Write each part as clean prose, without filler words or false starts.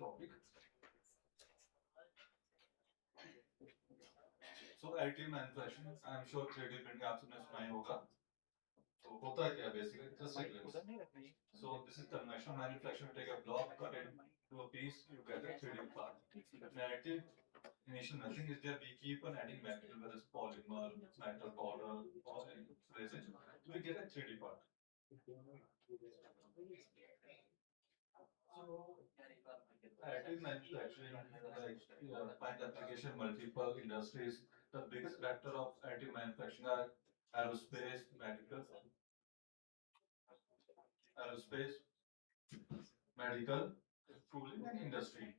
topic. So additive manufacturing, I'm sure 3D printing आपने सुना ही होगा. तो होता है क्या basically? Just like this. So this is conventional manufacturing. Take a block, cut it to a piece, you get a 3D part. Additive initial nothing is there. We keep on adding material, whether it's polymer, metal powder, or any resin. So we get a 3D part. Additive manufacturing, like find application multiple industries. The biggest sector of additive manufacturing are aerospace, aerospace, medical, tooling, and industry.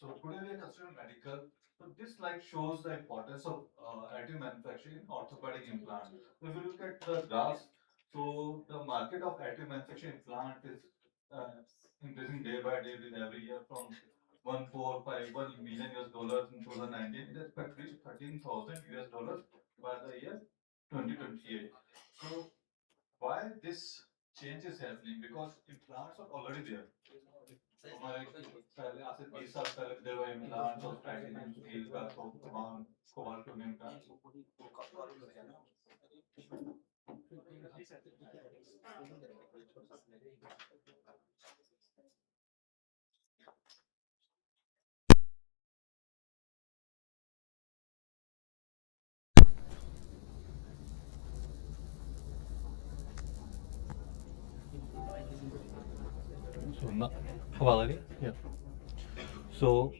So today we are considering medical. So this slide shows the importance of additive manufacturing in orthopedic implant. So if you look at the graphs, so the market of additive manufacturing implant is increasing day by day with every year from 1,451 million US dollars in 2019. It is expected to reach 13,000 US dollars by the year 2028. So why this change is happening? Because implants are already there. हमारे पहले आज से 20 साल पहले there were implants of titanium steel का cobaltonium का So now, Valerie, yeah. So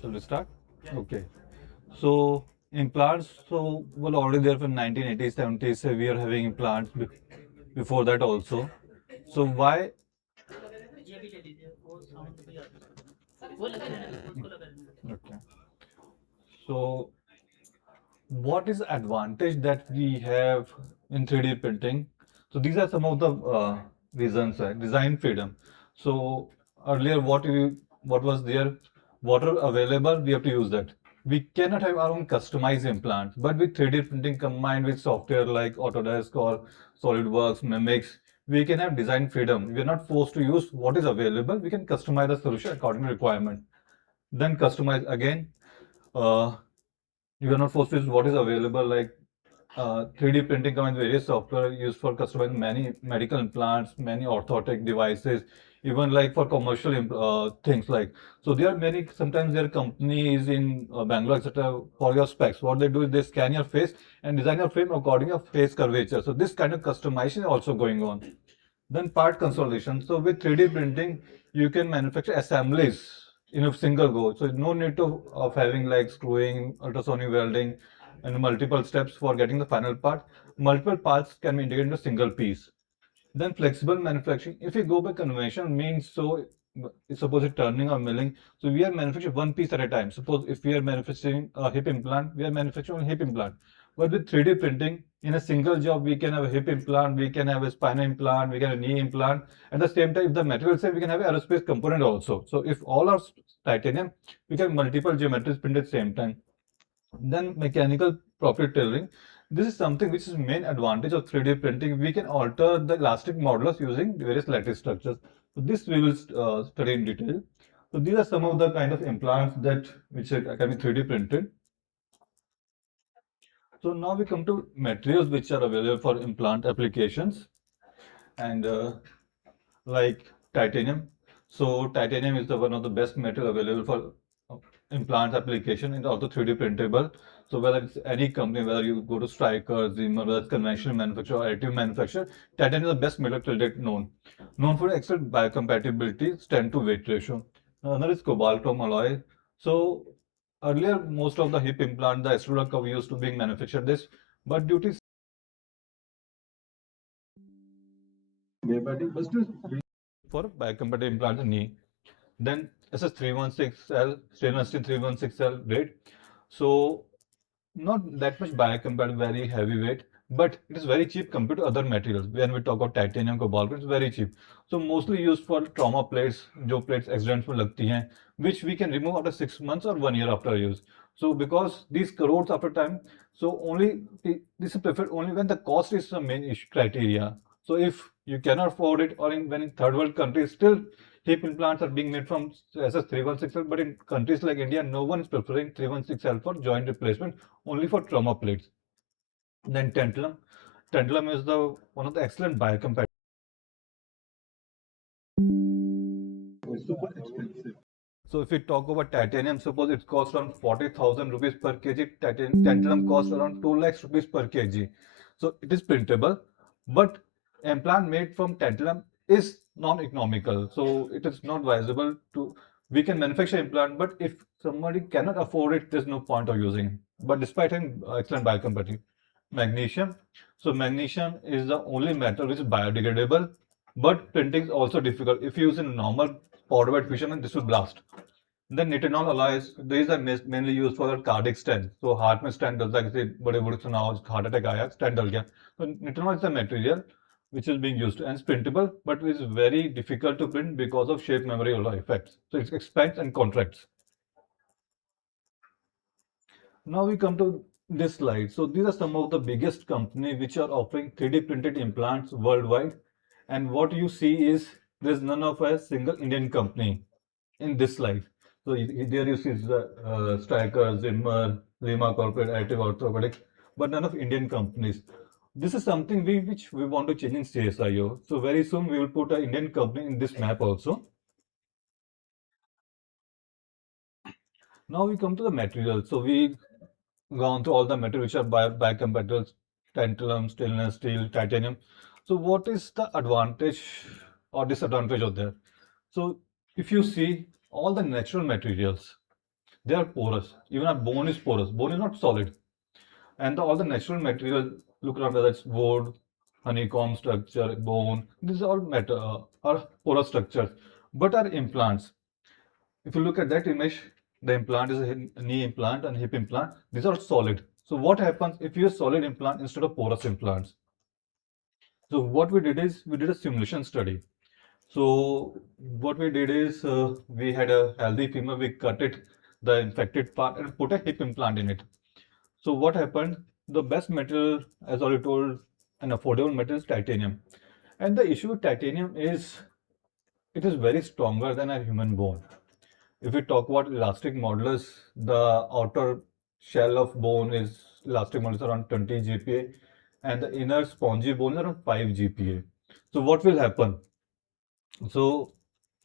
shall we start? Okay. So implants, so were already there from 1980s, 70s. So we are having implants before that also. So why? Okay. So what is the advantage that we have in 3D printing? So these are some of the reasons. Design freedom. So earlier, what was there? Water available, we have to use that. We cannot have our own customized implants, but with 3D printing combined with software like Autodesk or SolidWorks, Mimics, we can have design freedom. We are not forced to use what is available. We can customize the solution according to requirement. Then customize again. You are not forced to use what is available, like 3D printing combines various software used for customizing many medical implants, many orthotic devices, even like for commercial things like. So there are many, sometimes there are companies in Bangalore, etc. for your specs. What they do is they scan your face and design your frame according to your face curvature. So this kind of customization is also going on. Then part consolidation. So with 3D printing, you can manufacture assemblies in a single go. So no need of having like screwing, ultrasonic welding, and multiple steps for getting the final part. Multiple parts can be integrated into a single piece. Then flexible manufacturing. If you go by convention, means so suppose it turning or milling. So we are manufacturing one piece at a time. Suppose if we are manufacturing a hip implant, we are manufacturing a hip implant. But with 3D printing, in a single job, we can have a hip implant, we can have a spinal implant, we can have a knee implant. At the same time, if the material is same, we can have an aerospace component also. So if all are titanium, we can multiple geometries print at the same time. Then mechanical property tailoring. This is something which is main advantage of 3D printing. We can alter the elastic modulus using various lattice structures. So this we will study in detail. So these are some of the kind of implants that which can be 3D printed. So now we come to materials which are available for implant applications, and like titanium. So titanium is one of the best metal available for implant application and also 3D printable. So whether it's any company, whether you go to Stryker, Zimmer, whether it's conventional manufacturer or additive manufacturer, titanium is the best metal till date known. Known for excellent biocompatibility, strength to weight ratio. Another is cobalt-chrome alloy. So earlier, most of the hip implant, the extruder curve used to being manufactured this, but due to for biocompatible implant knee. Then SS316L, stainless steel 316L grade. So not that much biocompatible, very heavyweight, but it is very cheap compared to other materials. When we talk about titanium, cobalt, it's very cheap. So mostly used for trauma plates, जो plates accidents में लगती हैं, which we can remove after 6 months or 1 year after use. So because these crores after time, so only this is preferred only when the cost is the main issue criteria. So if you cannot afford it, or when in third world countries still hip implants are being made from SS316L, but in countries like India, no one is preferring 316L for joint replacement, only for trauma plates. Then tantalum. Tantalum is the one of the excellent biocompatible. So if we talk about titanium, suppose it costs around 40,000 rupees per kg. Tantalum costs around 2 lakhs rupees per kg. So it is printable, but implant made from tantalum is non-economical. So it is not viable to, we can manufacture implant, but if somebody cannot afford it, there's no point of using it. But despite having excellent biocompatibility. Magnesium. So magnesium is the only metal which is biodegradable, but printing is also difficult. If you use a normal powder bed fisherman, this will blast. Then nitinol alloys, these are mainly used for the cardiac stent. So heart में stent डलता है, किसी बड़े बुजुर्ग को now heart attack आया, stent डल गया. So nitinol is the material which is being used and it's printable, but it is very difficult to print because of shape memory effects. So it expands and contracts. Now we come to this slide. So these are some of the biggest companies which are offering 3D printed implants worldwide. And what you see is there's none of a single Indian company in this slide. So there you see the Stryker, Zimmer, Lima Corporate, Additive Orthopedics, but none of Indian companies. This is something which we want to change in CSIO. So very soon we will put an Indian company in this map also. Now we come to the materials. So we gone through all the materials which are biocompatible, tantalum, stainless steel, titanium. So what is the advantage or disadvantage of that? So if you see all the natural materials, they are porous. Even our bone is porous. Bone is not solid. And all the natural material, look around whether it's wood, honeycomb structure, bone, these are all are porous structures. But our implants, if you look at that image, the implant is a knee implant and hip implant. These are solid. So what happens if you use solid implant instead of porous implants? So what we did is we did a simulation study. So what we did is we had a healthy femur, we cut it, the infected part, and put a hip implant in it. So what happened? The best material, as already told, an affordable material is titanium. And the issue with titanium is it is very stronger than a human bone. If we talk about elastic modulus, the outer shell of bone is elastic modulus around 20 GPa and the inner spongy bone is around 5 GPa. So what will happen? So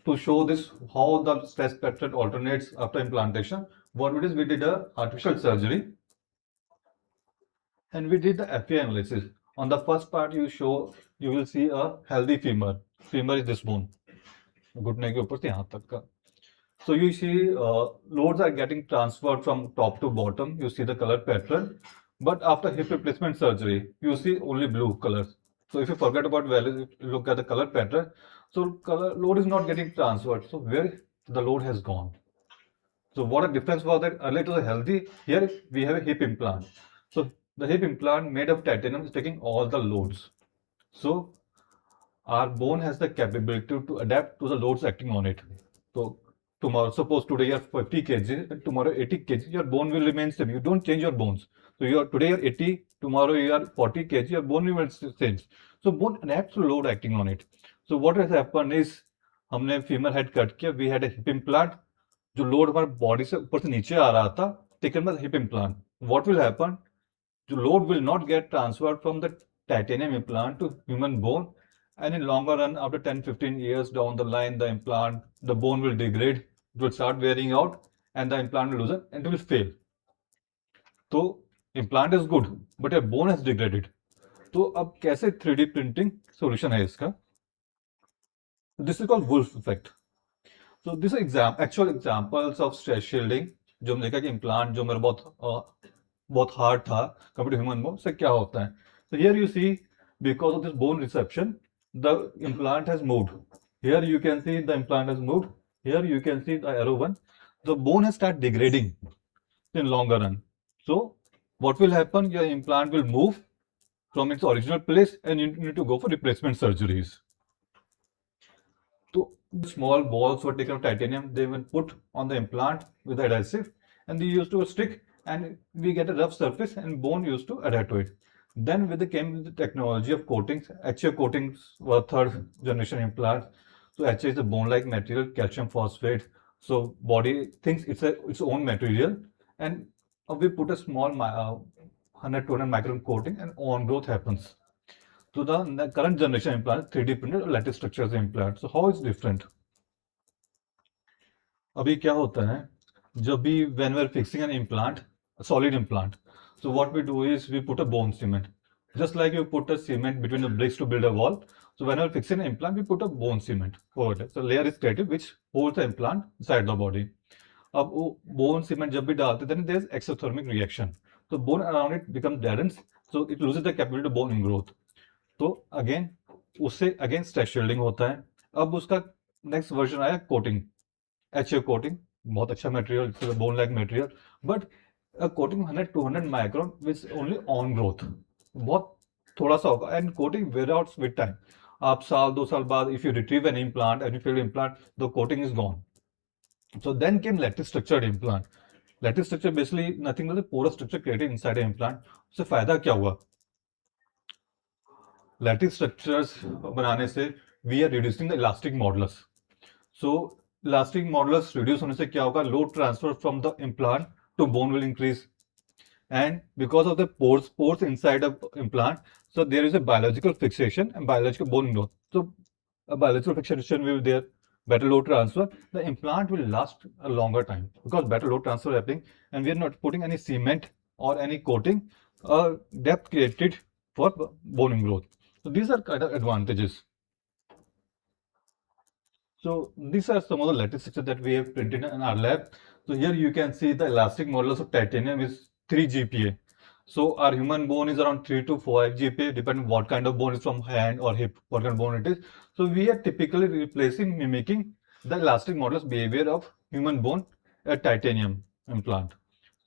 to show this how the stress pattern alternates after implantation, what we did is we did a artificial surgery and we did the FA analysis. On the first part you will see a healthy femur. Femur is this bone. घुटने के ऊपर से यहाँ तक का. So you see loads are getting transferred from top to bottom. You see the color pattern. But after hip replacement surgery, you see only blue colors. So if you forget about values, look at the color pattern. So color load is not getting transferred. So where the load has gone. So what a difference was that earlier to the healthy, here we have a hip implant. So the hip implant made of titanium is taking all the loads. So our bone has the capability to adapt to the loads acting on it. So tomorrow, suppose today you are 50 kg and tomorrow 80 kg, your bone will remain same. You don't change your bones. So today you are 80, tomorrow you are 40 kg, your bone remains same. So bone adapts to load acting on it. So what has happened is हमने femur head cut किया, we had a hip implant. जो load हमारे body से ऊपर से नीचे आ रहा था, taken by the hip implant. What will happen? The load will not get transferred from the titanium implant to human bone, and in longer run, after 10-15 years down the line, the bone will degrade, it will start wearing out, and the implant will loosen and it will fail. So implant is good, but your bone has degraded. तो अब कैसे 3D printing solution है इसका? This is called Wolf effect. So this is actual examples of stress shielding. जो हमने देखा कि implant जो मेरा बहुत hard था compared to human bone, से क्या होता है? So here you see, because of this bone reception, the implant has moved. Here you can see the implant has moved. Here you can see the arrow one. The bone has started degrading in longer run. So what will happen? Your implant will move from its original place and you need to go for replacement surgeries. So small balls were taken of titanium, they were put on the implant with adhesive and they used to stick, and we get a rough surface, and bone used to adhere to it. Then with the came with the technology of coatings. HA coatings were third generation implants. So HA is a bone-like material, calcium phosphate. So body thinks it's its own material, and we put a small 100 200 micron coating, and on growth happens. So the current generation implant 3D printed or lattice structures implant. So how is different? अभी क्या होता है जब भी when we're fixing an implant, a solid implant, so what we do is we put a bone cement, just like you put a cement between the bricks to build a wall. So when we're fixing an implant, we put a bone cement over it. So layer is created which holds the implant inside the body. अब वो bone cement जब भी डालते then there's exothermic reaction, so bone around it becomes deadens, so it loses the capability to bone growth. तो again उससे again stress shielding होता है. अब उसका नेक्स्ट वर्जन आया कोटिंग, HA कोटिंग, बहुत अच्छा material, bone like material, but coating 100 200 micron which only on growth, बहुत थोड़ा सा होगा, and coating wear out with time. आप साल 2 साल बाद if you retrieve an implant and you fill implant, the coating is gone. So then came lattice structured implant. Lattice structure basically nothing but the porous structure created inside an implant. उससे फायदा क्या हुआ? Lattice structures बनाने से we are reducing the elastic modulus. So elastic modulus reduce होने से क्या होगा? Load transfer from the implant to bone will increase, and because of the pores inside of implant, so there is a biological fixation and biological bone growth. So a biological fixation will be there, better load transfer, the implant will last a longer time because better load transfer happening, and we are not putting any cement or any coating, depth created for bone growth. So these are kind of advantages. So these are some of the lattice structures that we have printed in our lab. So here you can see the elastic modulus of titanium is 3 GPa. So our human bone is around 3 to 5 GPa, depending what kind of bone is from hand or hip, what kind of bone it is. So we are typically replacing, mimicking the elastic modulus behavior of human bone at titanium implant.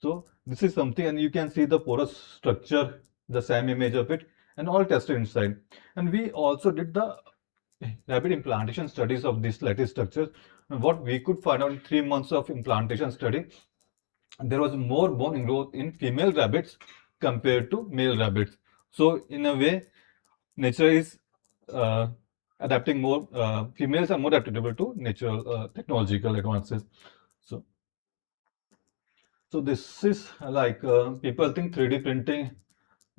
So this is something, and you can see the porous structure, the same image of it, and all tested inside. And we also did the rapid implantation studies of these lattice structures. And what we could find out in 3 months of implantation study, there was more bone growth in female rabbits compared to male rabbits. So in a way, nature is adapting more, females are more adaptable to natural technological advances. So, so this is like people think 3D printing,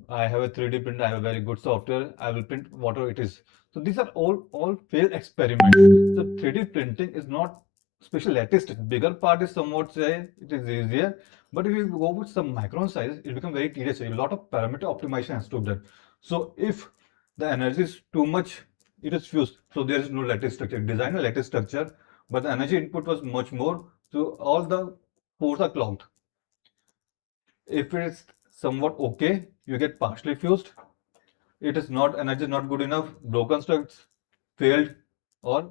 I have a 3D printer, I have a very good software, I will print whatever it is. So these are all failed experiments. So 3D printing is not special lattice. Bigger part is somewhat say it is easier, but if you go with some micron size, it becomes very tedious. A lot of parameter optimization has to be done. So if the energy is too much, it is fused. So there is no lattice structure. Design a lattice structure, but the energy input was much more. So all the pores are clogged. If it is somewhat okay, you get partially fused. It is not, energy is not good enough, broken structs, failed, or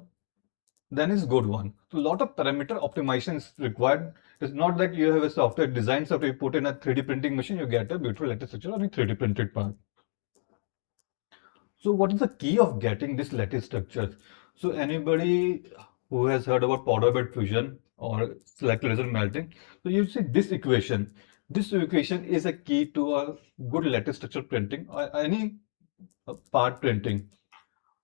then is good one. So a lot of parameter optimization is required. It's not that you have a software design software, you put in a 3D printing machine, you get a beautiful lattice structure on a 3D printed part. So what is the key of getting this lattice structures? So anybody who has heard about powder bed fusion or selective laser melting, so you see this equation. This equation is a key to a good lattice structure printing or any part printing.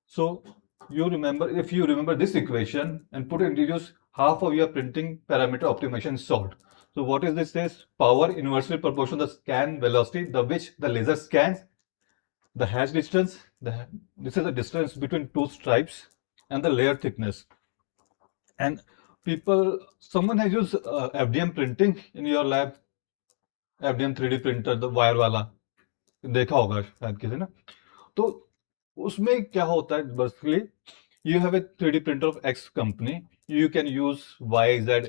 So you remember, if you remember this equation and put it introduce, half of your printing parameter optimization is solved. So what is this? Says power inversely proportional to the scan velocity, the which the laser scans, the hash distance, this is the distance between two stripes, and the layer thickness. And people, someone has used FDM printing in your lab, FDM 3D printer, the wire वाला देखा होगा शायद किसी ने. तो उसमें क्या होता है basically, you have a 3D printer of X company, you can use Y, Z,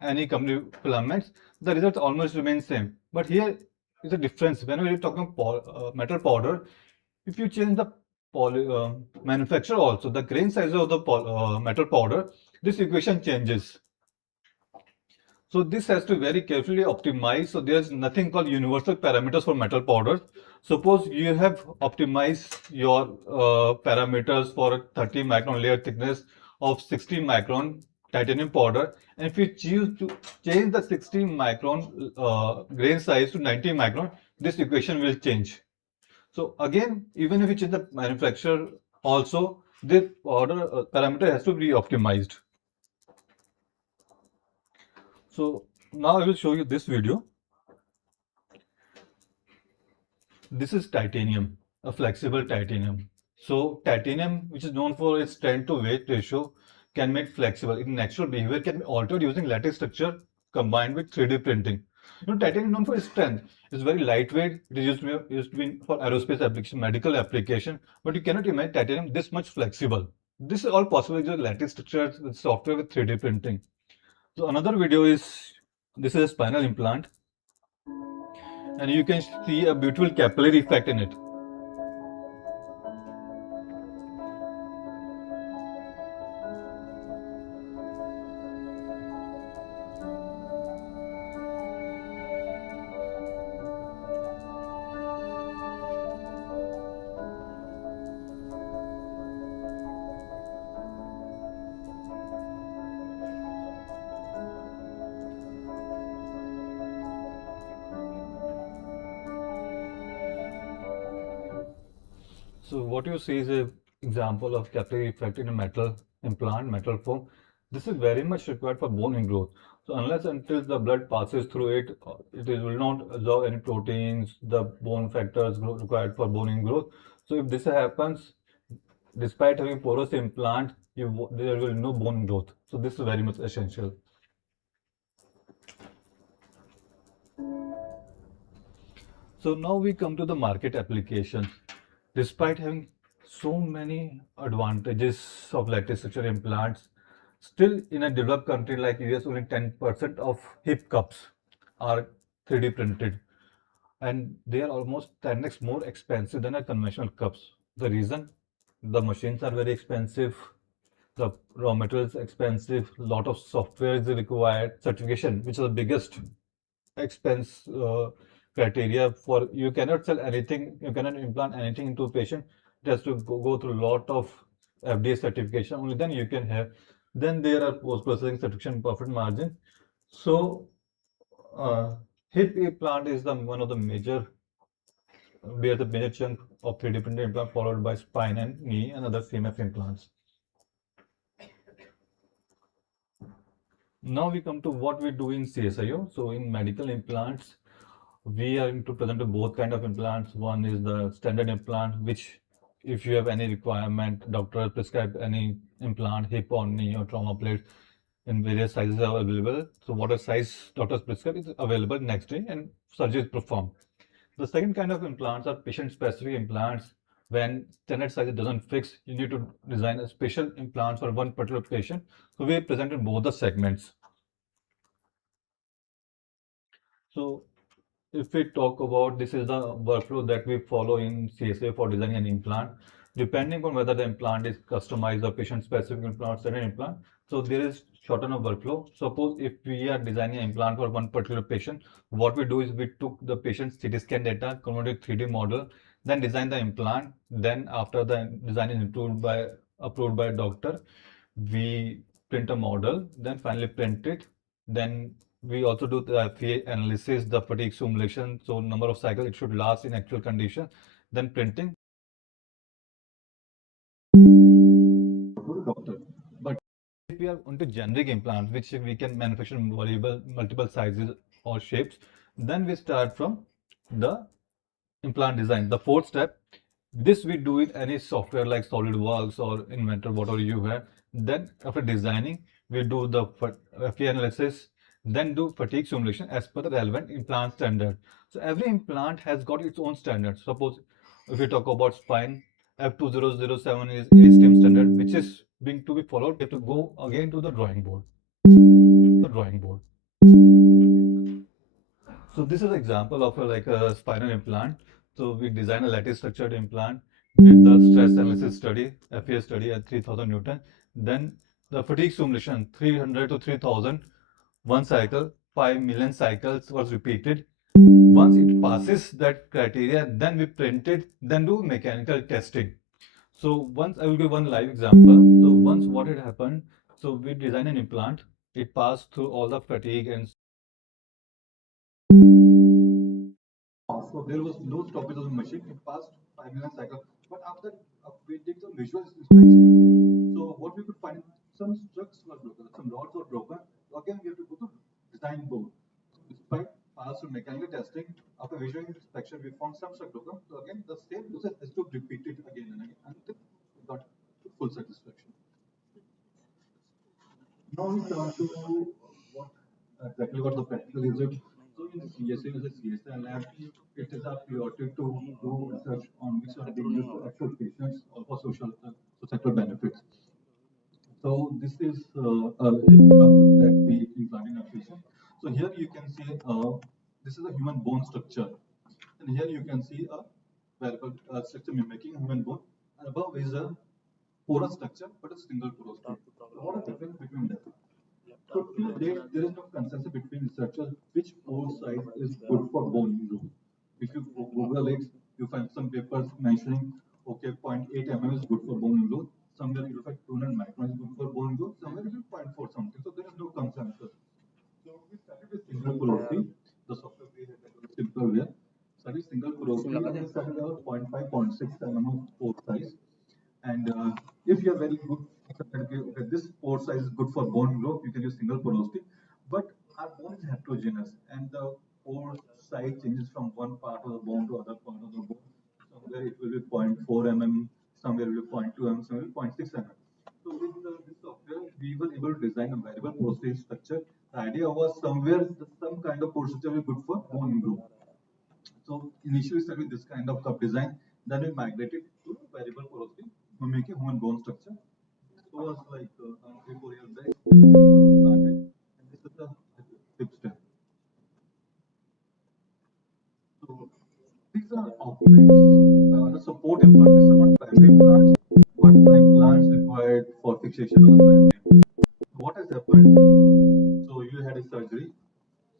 any company filaments, the results almost remain same. But here is a difference. When we are talking metal powder, if you change the manufacturer also, the grain size of the metal powder, this equation changes. So this has to be very carefully optimized. So there's nothing called universal parameters for metal powders. Suppose you have optimized your parameters for 30 micron layer thickness of 60 micron titanium powder, and if you choose to change the 60 micron grain size to 90 micron, this equation will change. So again, even if you change the manufacturer, also the powder parameter has to be optimized. So now I will show you this video. This is titanium, a flexible titanium. So titanium, which is known for its strength to weight ratio, can make flexible. Its natural behavior can be altered using lattice structure combined with 3D printing. Titanium is known for its strength. It's very lightweight. It is used for aerospace application, medical application. But you cannot imagine titanium this much flexible. This is all possible with lattice structures with software with 3D printing. So another video is, this is a spinal implant, and you can see a beautiful capillary effect in it. So what you see is an example of capillary effect in a metal implant, metal foam. This is very much required for bone ingrowth. So unless until the blood passes through it, will not absorb any proteins, the bone factors required for bone ingrowth. So if this happens, despite having porous implant, there will be no bone growth. So this is very much essential. So now we come to the market applications. Despite having so many advantages of lattice structure implants, still in a developed country like US, only 10% of hip cups are 3D printed, and they are almost 10x more expensive than a conventional cups. The reason? The machines are very expensive, the raw materials expensive, lot of software is required, certification, which is the biggest expense criteria. For you cannot sell anything, you cannot implant anything into a patient. It has to go through a lot of FDA certification, only then you can have. Then there are post-processing certification, profit margin. So hip implant is the one of the major, where the major chunk of 3D printed implant, followed by spine and knee and other CMF implants. Now we come to what we do in CSIO. So in medical implants, we are into present both kind of implants. One is the standard implant, which if you have any requirement, doctor prescribe any implant, hip or knee or trauma plates in various sizes are available. So whatever size doctors prescribe is available next day and surgery is performed. The second kind of implants are patient-specific implants. When standard size doesn't fix, you need to design a special implant for one particular patient. So we presented both the segments. So if we talk about, this is the workflow that we follow in CSA for designing an implant. Depending on whether the implant is customized or patient-specific implant, standard implant, so there is shorten of workflow. Suppose if we are designing an implant for one particular patient, what we do is we took the patient's CT scan data, converted 3D model, then design the implant. Then after the design is approved by a doctor, we print a model, then finally print it. Then we also do the FEA analysis, the fatigue simulation, so number of cycles it should last in actual condition, then printing. Doctor. But if we are onto generic implants, which we can manufacture multiple sizes or shapes, then we start from the implant design. The fourth step, this we do with any software like SolidWorks or Inventor, whatever you have. Then after designing, we do the FEA analysis, then do fatigue simulation as per the relevant implant standard. So every implant has got its own standard. Suppose if we talk about spine, F2007 is ASTM standard, which is being to be followed. We have to go again to the drawing board. So this is an example of like a spinal implant. So we design a lattice structured implant with the stress analysis study, FEA study at 3000 Newton. Then the fatigue simulation, 300 to 3000, one cycle, 5 million cycles was repeated. Once it passes that criteria, then we print it, then do mechanical testing. So once I will give one live example. So once what had happened, So we design an implant. It passed through all the fatigue and so there was no stoppage of the machine. It passed 5 minute cycle. But after we did the visual inspection, so what we could find, some struts were broken, some rods were broken. Again, we have to go to design board. Despite passed through mechanical testing, after visual inspection, we found some struts broken. So again, the same process has to be repeated again and again until we got full satisfaction. Now we come to what exactly what the practical is it. So in CSA as a CSA lab, it is our priority to do research on which are being used for actual patients or for societal benefits. So this is a cup that we implant in a patient. So here you can see this is a human bone structure, and here you can see a variable structure mimicking human bone. And above is a porous structure, but a single porous structure. So what is the difference between them? So till date, there is no consensus between researchers which pore size is good for bone growth. If you Google it, you find some papers mentioning, okay, zero point 0.8 mm is good for bone growth. Somewhere you find 200 microns is good for bone growth. Somewhere it is 0.4 something. So there is no consensus. So we started with single porosity. The software we had was simple here. Started single porosity and we started our 0.5, 0.6 mm of pore size. And if you are very good, okay, this pore size is good for bone growth, you can use single porosity. But our bone is heterogeneous, and the pore size changes from one part of the bone to other part of the bone. Somewhere it will be zero point 0.4 mm, somewhere it will be 0.2 mm, somewhere it will be 0.6 mm. So with this software, we were able to design a variable porosity structure. The idea was somewhere some kind of porosity will be good for bone growth. So initially we started with this kind of cup design. Then we migrated to variable porosity to make a human bone structure. This was like 3, 4 years back. This was planted, and this is the fifth step. So these are augments, the support implants. These are not primary implants, but the implants required for fixation of the primary. What has happened? So you had a surgery.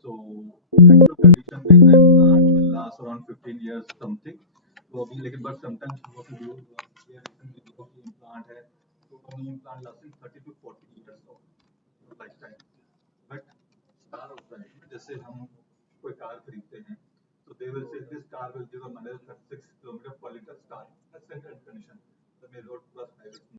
So actual condition with the implant will last around 15 years something. So but sometimes what we do, we are recently got the implant है, तो only implant lasting 30 to 40 years of lifetime. But car होता है, जैसे हम कोई car खरीदते हैं, so they will say this car will give a mileage 36 kilometers per liter car. That's standard condition. The road plus highway.